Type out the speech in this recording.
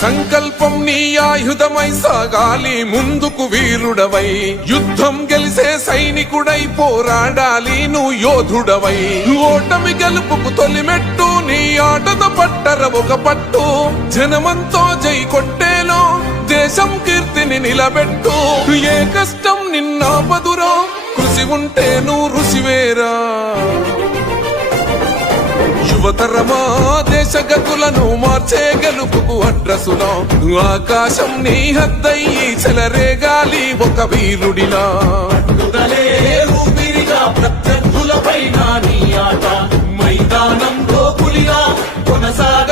సంకల్పం నీ ఆయుధమై సాగాలి ముందుకు వీరుడవై, యుద్ధం గెలిసే సైనికుడై పోరాడాలి నువ్వు యోధుడవై. ఓటమి గెలుపుకు తొలిమెట్టు నీ ఆటద పట్టర ఒక పట్టు, జనమంతో జై కొట్టేలో దేశం కీర్తిని నిలబెట్టు. ఏ కష్టం నిన్నాపదురో కృషి ఉంటే నువ్వు రుసివేరా. యువతరమా దేశ గతులను మార్చే గెలుపుకు అడ్రసులో, ఆకాశం నీ హద్దయ్యి చెలరేగాలి ఒక వీరుడిలా. ఊపిరిగా ప్రత్యర్థులపైన నీ ఆట మైదానంలో పులిగా కొనసాగ